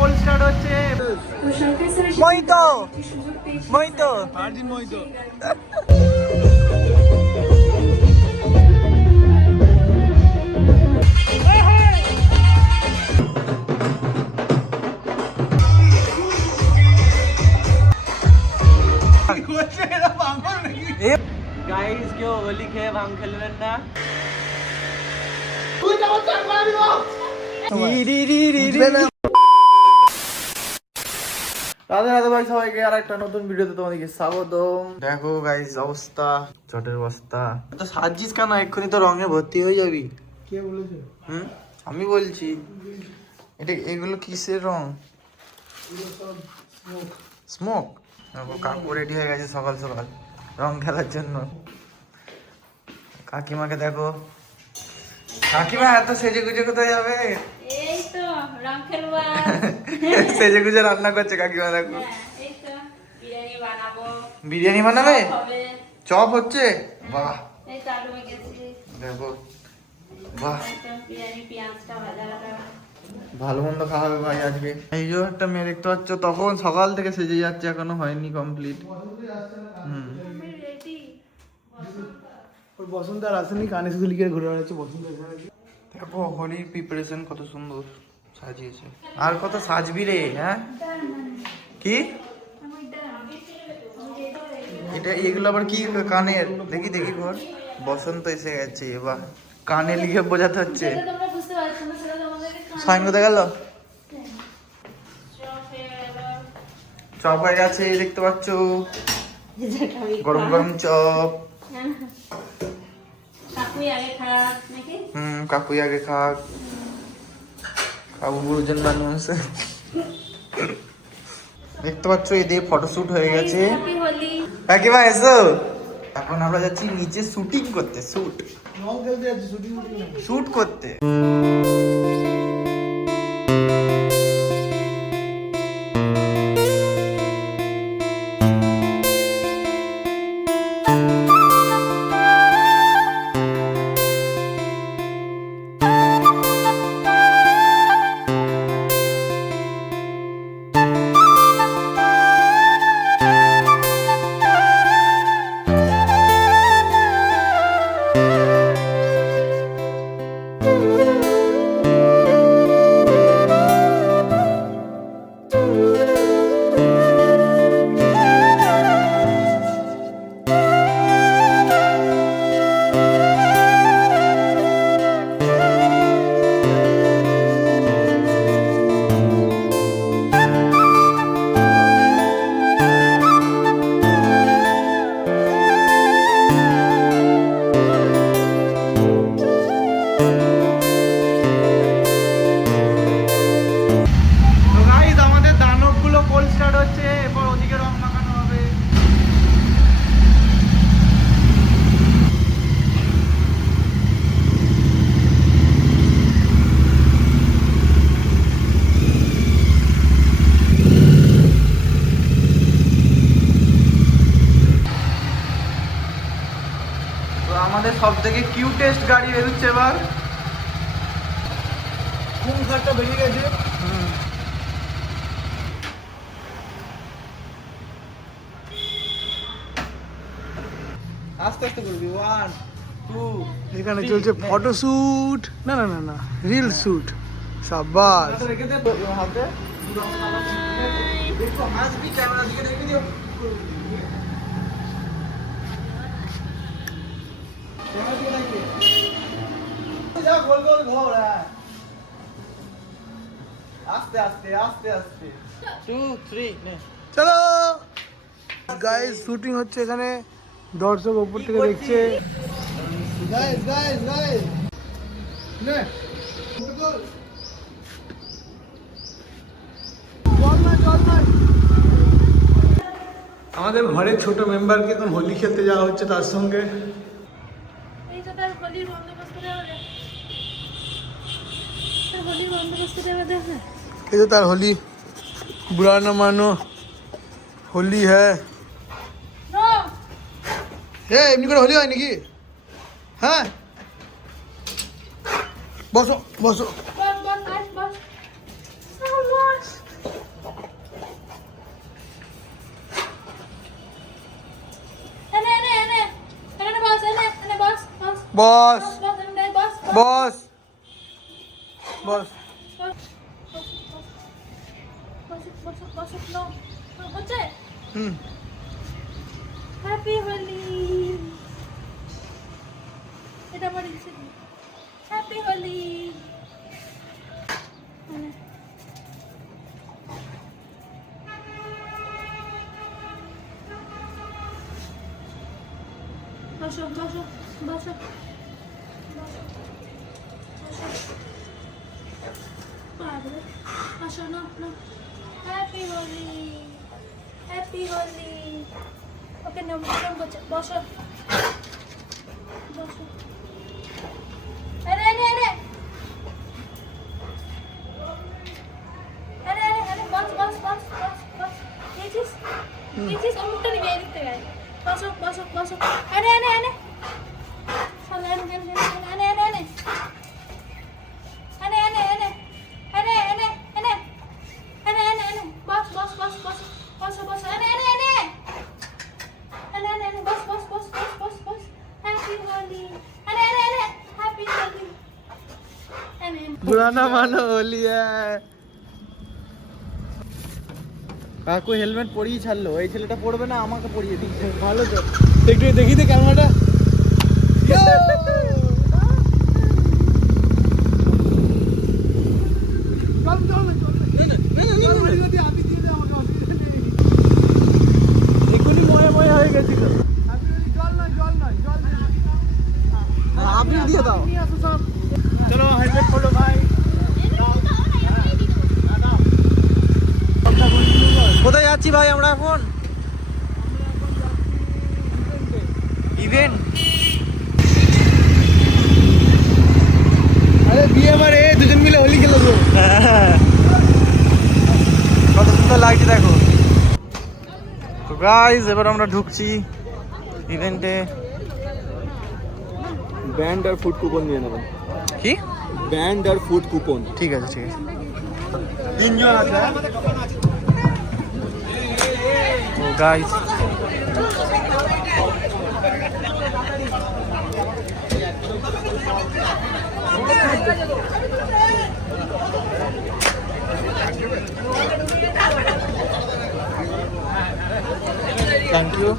Cold start হচ্ছে। মহিতো মহিতো virgin মহিতো। Guys কেউ হোলি খেয়ে ভাঙ খেলবেন না। রাধে রাধে ভাই সবাইকে আর একটা নতুন ভিডিওতে তোমাদেরকে স্বাগতম। দেখো গাইস অবস্থা, চটের অবস্থা। তো সাজিস কেন? এক্ষুনি তো রঙে ভর্তি হয়ে যাবি। কে বলেছে? আমি বলছি। এটা এগুলো কিসের রং? স্মোক। দেখো কাকু রেডি হয়ে গেছে সকাল সকাল রং খেলার জন্য। কাকিমাকে দেখো, কাকিমা এত সেজে গুজে কোথায় যাবে? এই তো রং খেলবা। সেজে গুজে রান্না করছে কাকিমা দেখো। এই তো বিরিয়ানি বানাবো। বিরিয়ানি বানাবে? হবে। চপ হচ্ছে? বাহ এই তো আলু গেছি। দেখো, বাহ এই তো বিরিয়ানি পেঁয়াজটা ভাজা ভাজা। ভালো মন্দ খাওয়াবে ভাই আজকে। এই যে একটা মেয়ে দেখতে পাচ্ছ, তখন সকাল থেকে সেজে যাচ্ছে, এখনো হয়নি কমপ্লিট। আমি রেডি। ওই বসন্ত আর আসেনি, কানে শুধু লিখে ঘুরে বেড়াচ্ছে বসন্ত এখানে। দেখো হোলির প্রিপারেশন কত সুন্দর সাজিয়েছে। আর কত সাজবি রে? হ্যাঁ কি এটা? এগুলো আবার কি কানের? দেখি দেখি ঘর। বসন্ত এসে গেছে, এবার কানে লিখে বোঝাতে হচ্ছে। সেটা তোমরা বুঝতে পারছো না, সেটা তোমাদেরকে সাইন কোথায় গেল? চপে চপ হয়ে গেছে দেখতে পাচ্ছ, এলো। গরম গরম চপ। কাকুই আগে খাক নাকি? কাকুই আগে খাক, কাকু গুরুজন মানুষ। দেখতে পাচ্ছ এদের ফটোশুট হয়ে গেছে। হ্যাপি হোলি। কাকিমা এসো। এখন আমরা যাচ্ছি নিচে শুটিং করতে, শুট রং খেলতে যাচ্ছে, শুটিং শুট করতে। আমাদের সব থেকে কিউটেস্ট গাড়ি বেরোচ্ছে এবার। ঘুম ঘাটটা বেরিয়ে গেছে। আস্তে আস্তে করবি, 1 2। এখানে চলছে ফটোশুট, না না না না রিল শুট। সাবাস। রেখে দে হাতে। দেখো আসবি, ক্যামেরা দিকে দেখবি দিও। ক্যামেরা দিকে দেখবি। যা গোল গোল ঘোর। আস্তে আস্তে আস্তে আস্তে। 2 3 নে। চলো গাইস, শুটিং হচ্ছে এখানে, দর্শক উপর থেকে দেখছে। গাইস গাইস গাইস নে আমাদের ঘরের ছোট মেম্বারকে এখন হোলি খেলতে যাওয়া হচ্ছে তার সঙ্গে। এই তো তার হোলির বন্দোবস্ত দেওয়া যায়। তার হোলির বন্দোবস্ত দেওয়া যায়। এই তো তার হোলি, বুরা না মানো হোলি হ্যাঁ। এমনি করে হোলি হয় নাকি? হ্যাঁ বসো বসো। বস বস আজ বস। বস বস বস আমি যাই, বস বস বস হচ্ছে হুম হ্যাপি হোলি। এটা আমার ইচ্ছে হ্যাপি হোলি। বসো বসো বসো বসো না না হ্যাপি হোলি হ্যাপি হোলি। ওকে নমস্কার করছে বসো বসো। আরে আরে আরে আরে আরে আরে বস বস বস বস বস নিয়েছিস অমুকটা নিবি এদিক থেকে বসো বসো বসো। আরে আরে আরে আরে আরে আরে আরে আরে আরে আরে আরে আরে আরে আরে আরে আরে আরে আরে বস বস বস বস বসো বসো। আরে আরে আরে আরে আরে আরে বস বস বস বস বস বস হ্যাপি হোলি। আরে আরে আরে হ্যাপি হোলি। আরে পুরানা মানো হোলি কাকু হেলমেট পরিয়ে ছাড়লো, এই ছেলেটা পড়বে না, আমাকে পরিয়ে দিচ্ছে। ভালো তো একটু দেখি তো ক্যামেরাটা এখনই ময়ে ময়ে হয়ে গেছিল। আপনি দিয়ে দাও। চলো হেলমেট খোলো ভাই। কোথায় যাচ্ছি ভাই আমরা এখন? ইভেন্ট? আরে বিয়ে মারে দুজন মিলে হোলি খেলবো। কত সুন্দর লাগছে দেখো। তো গাইস এবার আমরা ঢুকছি ইভেন্টে। ব্যান্ড আর ফুড কুপন নিয়ে নেবেন। কি? ব্যান্ড আর ফুড কুপন। ঠিক আছে ঠিক আছে। তিনজন আছে। তো গাইস থ্যাংক ইউ।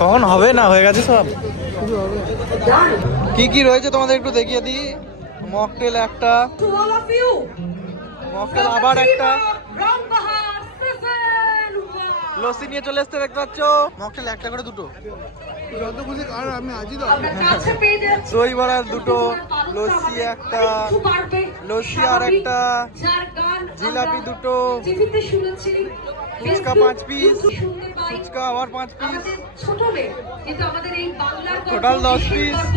কখন হবে না হয়ে গেছে সব? কি কি রয়েছে তোমাদের একটু দেখিয়ে দিই। মকটেল একটা, To all of you, mocktail আবার একটা, Ram Bahar Season 1. লস্যি নিয়ে চলে এসছে দেখতে পাচ্ছ। মকটেল একটা করে দুটো, যত খুশি আর আমি আজই তো আমরা কাছে পেয়ে যাচ্ছি দই বড়া দুটো, লস্যি একটা, লস্যি আর একটা, যার গান জিলাপি আমরা দুটো, টিভিতে শুনেছি, ফুচকা Facebook, 5 পিস, YouTube শুনতে পাই। ফুচকা আবার 5 পিস, আমাদের ছোট মেয়ে, কিন্তু আমাদের এই বাংলার গর্ব, টোটাল 10 দেশের পিস, গর্ব,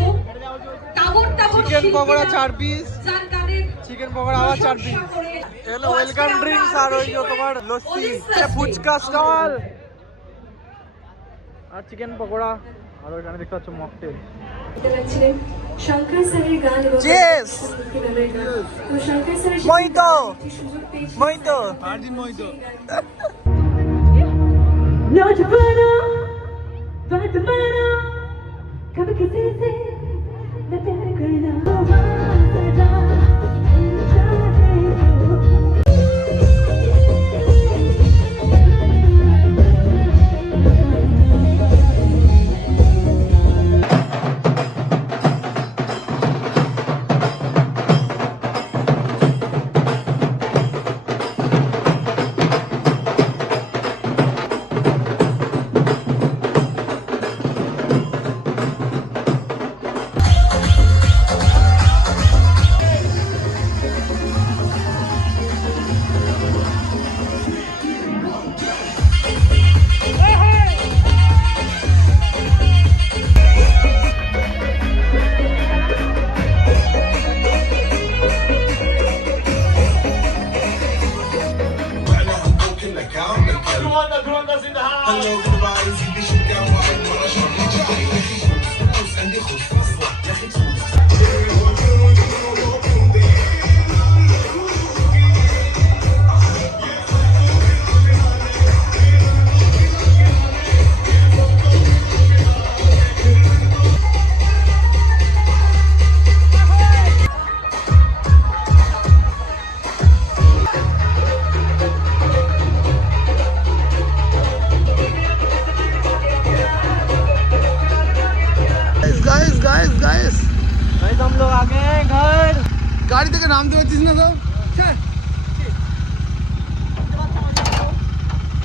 তাবড় তাবড় চিকেন পকোড়া শিল্পীরা, 4 পিস, যার গানের চিকেন পকোড়া আবার 4 পিস, প্রশংসা করে। এলো তো আজকে ওয়েলকাম আমরা ড্রিঙ্কস আর ওই যে তোমার লস্যি, ওড়িশা এটা ফুচকা স্টল আর চিকেন পকোড়া আর ওইখানে দেখতে পাচ্ছ মকটেল। ছিলেন শঙ্কর স্যারের গান এবং Cheers! ভক্তিগানের গান। তো শঙ্কর স্যারের সাথে মহিতো! একটি সুযোগ পেয়েছি। মহিতো! আর দিন মই তো नौजवाना बात माना कभी किसी से न प्यार करना सदा গাড়ি থেকে নামতে পারছিস না তো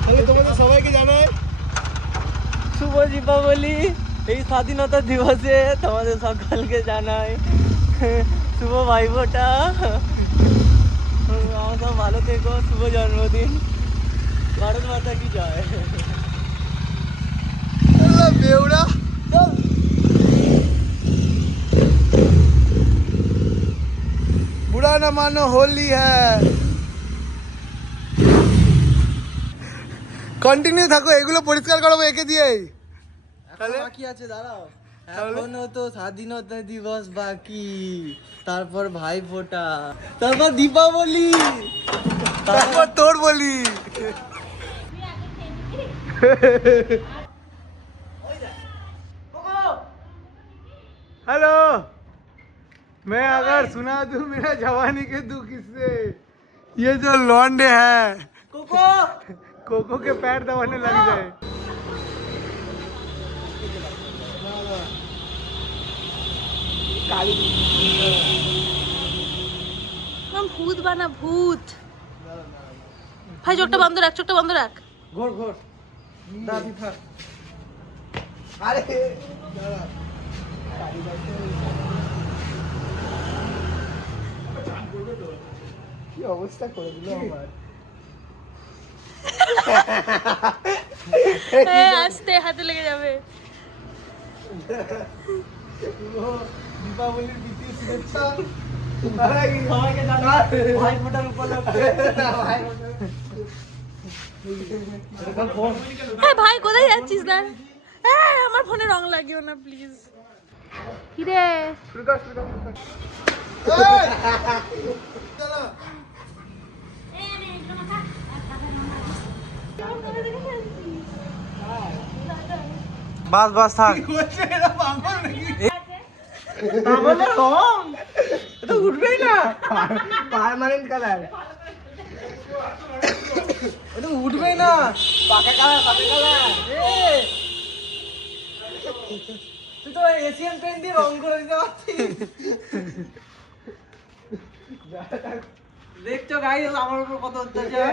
তাহলে তোমাদের সবাইকে জানাই শুভ দীপাবলি। এই স্বাধীনতা দিবসে তোমাদের সকলকে জানাই শুভ ভাইফোঁটা। আমার সব ভালো থেকো, শুভ জন্মদিন, ভারত মাতা কি জয়। বেউড়া बुरा न मानो होली है। কন্টিনিউ থাকো, এগুলো পরিষ্কার করবো একে দিয়েই। বাকি আছে, দাঁড়াও, এখনো তো স্বাধীনতা দিবস বাকি, তারপর ভাইফোঁটা, তারপর দীপাবলি, তারপর তোর বলি। हेलो, मैं अगर सुना दूं मेरा जवानी के दुख किससे, ये जो लौंडे हैं कोको के पैर दबाने लग जाए। ভূত বানা ভূত। ভাই চোখটা বন্ধ রাখ, চোখটা বন্ধ রাখ। ঘোর ঘোর দাদি থাক। अरे কি অবস্থা করে দিল আমার। আস্তে হাতে লেগে যাবে। দীপাবলির দ্বিতীয় শুভেচ্ছা সবাইকে জানাই ভাইফোঁটার উপলক্ষে। ভাই কোথায় যাচ্ছিস না? আমার ফোনে রং লাগিও না প্লিজ। কিরে বাস বাস থাক। উঠবেই না, পার্মানেন্ট কালার। এটা উঠবেই না, পাকা কালার, পাকা কালার। তুই তো এশিয়ান পেন্ট দিয়ে রং করে দিতে পারছিস। দেখছো গাইস আমার উপর কত অত্যাচার।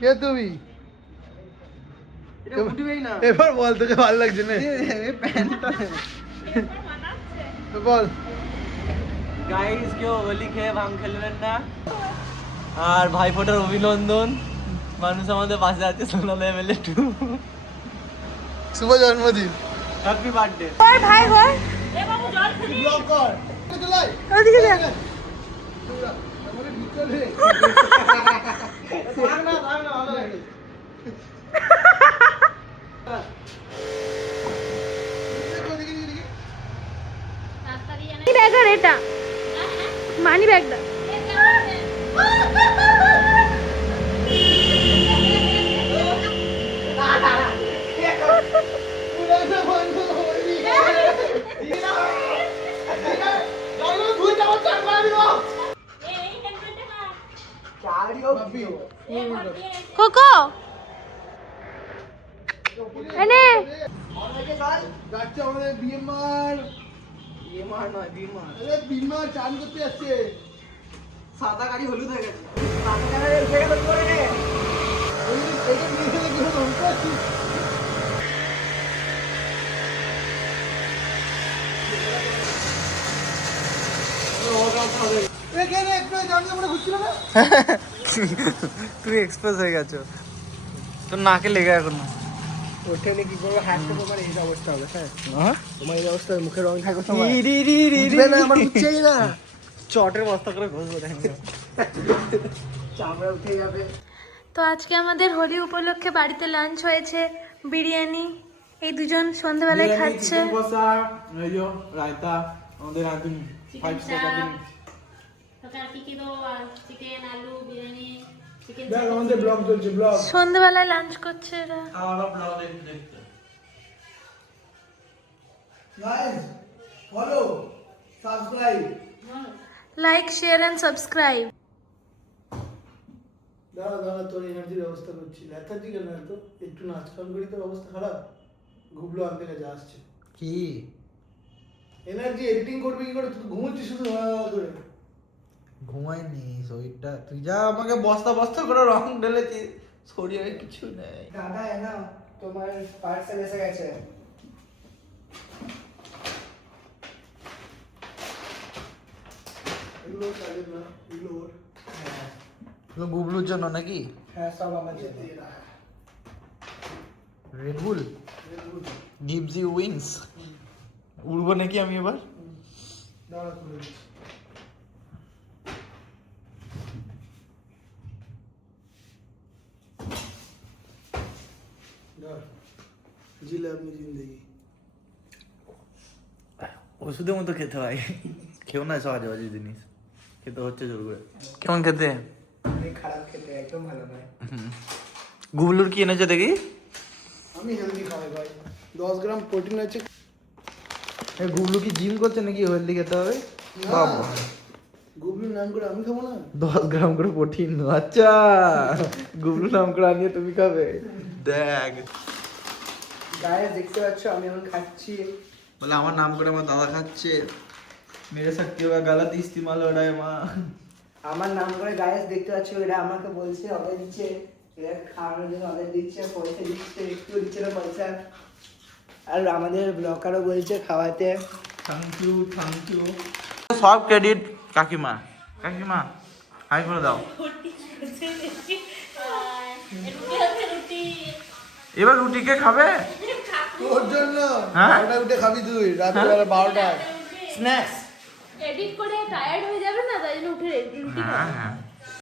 কে তুমি? এটা উঠবেই না। এবার বল, তোকে ভালো লাগছে না? প্যান্টটা বল। গাইস কেউ হোলি খেয়ে ভাঙ খেলবেন না। আর ভাইফোঁটার অভিনন্দন, মানুষ আমাদের পাশে আছে, সোনাল এমএলএ 2। শুভ জন্মদিন। Happy birthday. ভাই ঘর ব্লগ কর। ওদিকে দেখ। আমারে ভিতরে ভাগ না, ভাগ না, ভালো লাগে। কি ব্যাগ আর এটা মানি ব্যাগটা। কোকো এনে যাচ্ছে আমাদের বিএমআর। বিমার নয়, বিমার। আরে বিএমআর চান করতে যাচ্ছে। সাদা গাড়ি হলুদ হয়ে গেছে। সাদা গাড়ি উঠে গেল পরে। এটা নিয়ে গেলে ধ্বংস আছে। এখানে একটু জানলে আমরা ঘুরছিল না। তুই এক্সপ্রেস হয়ে গেছো, তোর নাকে লেগে এখনো। ওঠে নাকি করবো, হাত করবো, মানে এই অবস্থা হবে। হ্যাঁ তোমার এই অবস্থা, মুখে রং থাকো আমার বুঝছেই না। চটের বস্তা করে ঘষবো, দেখো চামড়া উঠে যাবে। তো আজকে আমাদের হোলি উপলক্ষে বাড়িতে লাঞ্চ হয়েছে বিরিয়ানি। এই দুজন সন্ধ্যাবেলায় খাচ্ছে। রায়তা আমাদের রাঁধুনি, 5 স্টার রাঁধুনি। দেখ আমাদের ব্লগ চলছে, ব্লগ। সন্ধ্যাবেলায় লাঞ্চ করছে এরা। খাওয়া ব্লগ দেখতে। Guys follow, subscribe. Like share and subscribe. দাঁড়া দাঁড়া, তোর এনার্জির ব্যবস্থা করছি। লেথার্জি কেন এত? একটু নাচ গান করি, তোর অবস্থা খারাপ। ঘুবলো আনতে গেছে, আসছে। কি এনার্জি এডিটিং করবি কি করে? তুই তো ঘুমোচ্ছিস শুধু করে। ঘুমাইনি, শরীরটা তুই যা আমাকে বস্তা বস্তা করে রং ঢেলেছিস, শরীরে কিছু নেই। দাদা না তোমার পার্সেল এসে গেছে। এগুলো কাজের না, এগুলো ওর। এগুলো বুবলুর জন্য নাকি? হ্যাঁ সব আমার জন্য। Red Bull gives you wings. উড়বো নাকি আমি এবার? দাঁড়া খুলে দিচ্ছি। জিলে আপনি জিন্দগি। ওষুধের মতো খেতে হয়, খেও না সহজ সহজ জিনিস, খেতে হচ্ছে জোর করে। কেমন খেতে? অনেক খারাপ খেতে, একদম ভালো নয়। গুবলুর কি এনেছে দেখি? আমি হেলদি খাওয়াই ভাই, 10 গ্রাম প্রোটিন আছে। গুবলু কি জিম করছে নাকি হেলদি খেতে হবে? বাবা, গুবলুর নাম করে আমি খাবো না? 10 গ্রাম করে প্রোটিন। আচ্ছা, গুবলু নাম করে আনিয়ে তুমি খাবে? দেখ, গায়ে দেখতে পাচ্ছ আমি এখন খাচ্ছি। বলে আমার নাম করে আমার দাদা খাচ্ছে। মেরে सकती होगा गलत इस्तेमाल हो रहा है माँ। আমার নাম করে গায়ে দেখতে পাচ্ছ, এরা আমাকে বলছে অর্ডার দিচ্ছে, এরা খাওয়ানোর জন্য অর্ডার দিচ্ছে, পয়সা দিচ্ছে, একটু দিচ্ছে না পয়সা। আর আমাদের ব্লগারও বলছে খাওয়াতে। Thank you, thank you. সব ক্রেডিট কাকিমা। কাকিমা হাই করে দাও। এবার রুটি কে খাবে? তোর জন্য হ্যাঁ? 12টা উঠে খাবি তুই, রাত্রিবেলা 12টায়। স্ন্যাক্স। এডিট করে টায়ার্ড হয়ে যাবে না, তাই জন্য উঠে রুটি হ্যাঁ হ্যাঁ,